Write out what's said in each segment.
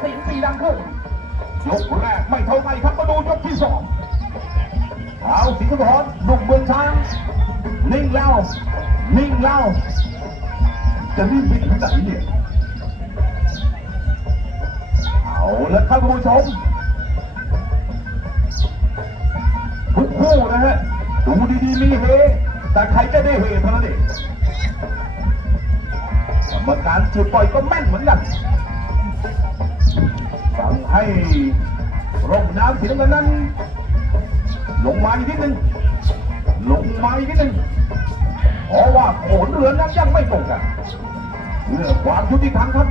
เสียงปีดังขึ้นยกแรกไม่เท่าไหร่ครับมาดูยกที่สองเอาสิงห์ทรบุกเมืองช้างนิ่งแล้วนิ่งแล้วจะรีบไปถึงไหนเนี่ยเอาละครับผู้ชมทุกคู่นะฮะดูดีๆมีเฮแต่ใครจะได้เฮเท่านั้นเองกรรมการจุดปล่อยก็แม่นเหมือนกัน ให้ร่องน้ำสีน้ำเงินนั้น ลงมาอีกนิดนึงลงมาอีกนิดนึงเพราะว่าโขนเรือนั้นยังไม่ตกกันเพื่อความยุติธรรมครับ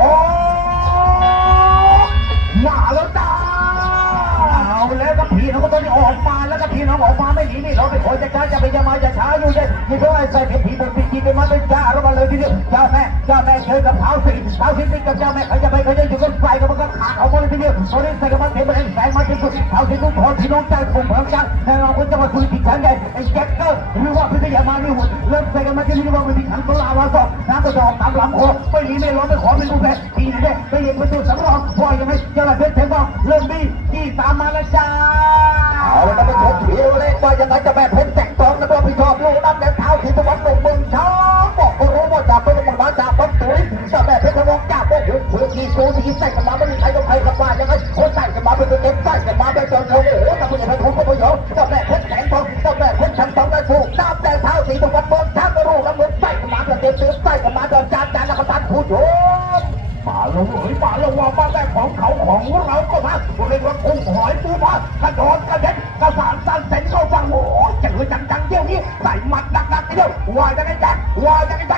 อ๋อมาแล้วจ้าเอาแล้วก็พีน้องก็ต้องออกมาแล้วก็พีน้องออกมาไม่หนีไม่หลบไม่คอยจะช้าจะไปจะมาจะช้าอยู่เลยนี่เพราไอ้ใส่เข็มผีบนปีกีเป็มาเป็นจ้าแล้วมา ทีเดียวเจ้าแม่เจ้าแม่เจอกับเท้าสีเท้าสีนี่กับเจ้าแม่ใครจะไปใครจะอยู่กันไฟกับมันก็ขาดออกมาเลยทีเดียวตอนนี้ใส่กับมันเห็นมันแสงมาที่สุดเท้าสีนุ่งถอนพี่น้องใจผมเพิ่มจังแต่เราคนจะมาคุยที่ฉันใหญ่ไอ้แจ็คเกอร์หรือว่าพิทยามานี่หุ่นเริ่มใส่กันมาที่นี่ว่าไม่มีขันก็ลาวาสอบน้ำกระดองตามลำคไม่หนีไม่ร้อนไม่ขอไม่รู้แพ้ทีไหนได้ไปเย็นประตูสำรองพอยังไงเจ้าแม่เพชรเทงบอกเริ่มดีที่ตามมาแล้วจ้าเอาละครับผู้ชมผิวเล็กว่ายังไงจะแม่เพชร เพื่อที่สูงที่ใส่กันมาไม่มีใครต้องใครกับว่ายังไงคนใส่กันมาเป็นตัวเต็มใส่กันมาเป็นตัวโอ้โหแต่ไม่ใช่เป็นคนก็ไม่ยอมจะแม่เพชรแข็งทองจะแม่เพชรชั้นสองได้ถูกน้ำแดงเท้าสีตะวันเมืองช้างก็รู้แล้วเหมือนใส่กันมาเป็นเต็มเต็มใส่กันมาจนจานจานแล้วก็ตัดผู้ชมมาลงเอ้ยมาลงว่าบ้านแรกของเขาของเราก็มาเรียกว่ากุ้งหอยปูปลากระโดดกระเด็นกระสานสั้นเส้นเข้าฟังโอ้ยจังเลยจังจังเที่ยวนี้ใส่หมัดดักดักเดียววายจังไอ้จ็ควายจังไอ้จ็ค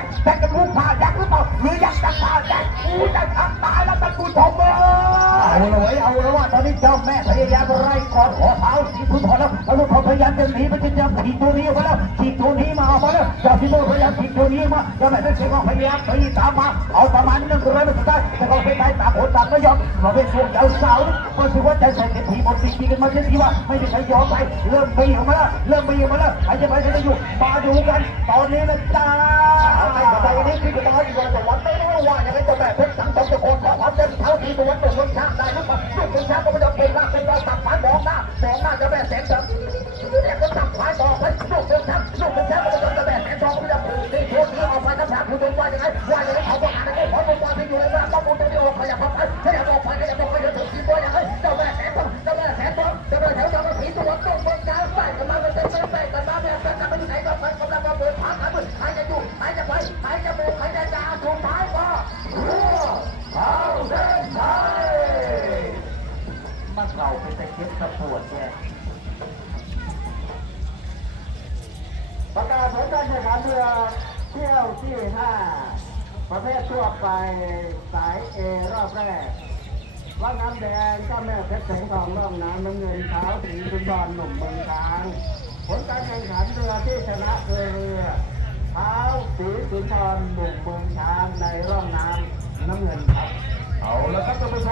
ายแล้วท่านผู้ชมเอ้ยเอาละเว้ยเอาละว่าตอนนี้เจ้าแม่พยายามไล่กอดขอเท้าสีทุนถอแล้วแล้วลูกเขาพยายามจะหนีไปจะจับผีตัวนี้มาแล้วผีตัวนี้มาออกมาแล้วเจ้าพี่โมพยายามผีตัวนี้มาเจ้าแม่เป็นเสียงของพยายามตีตามมาเอาประมาณนึงร้อยไม่ได้แต่เขาเป็นไปตามผลตามไม่ยอมเราเป็นช่วงยาสาวก็ถือว่าใจใส่เต็มผีหมดปีกีกันมาเช่นที่ว่าไม่มีใครยอมไปเริ่มไปีออกมาแล้วเริ่มไปีออกมาแล้วใครจะไปใครจะอยู่มาดูกัน ตอนนี้นะจ้าเอา ย่างไรว่าอย่างไรเขาบอกอ่านได้ขอบอกว่าที่อยู่ในร่างข้องมูลตรงนี้ออกขยับออกไปขยับออกไปขยับออกไปเดี๋ยวถึงที่ว่าอย่างไรเจ้าแม่แสงทองเจ้าแม่แสงทองเจ้าแม่แสงทองก็ผีตัวต้องเบนช้างใส่กันมาเป็นเต็มเต็มใส่กันมาแบบกันไปที่ไหนก็ไปกำลังมาเปิดทางกันใครจอยู่ใครจไปใครจโบกใครจจ่าสุดท้ายก็รัวเข้าเส้นชัยมันเก่าเป็นตะเข็บตะปวดแกประกาศผลการแข่งขันเรือ เที่ยวที่ 5 ประเภททั่วไปสายเอรอบแรกว่าน้ำแดงเจ้าแม่เพชรแสงทองร่องน้ำน้ำเงินเท้าสีสุนทรหนุ่มเมืองช้าง ผลการแข่งขันเรือที่ชนะคือเรือเท้าสีสุนทรหนุ่มเมืองช้างในร่องน้ำน้ำเงินครับ เอาละครับท่านผู้ชม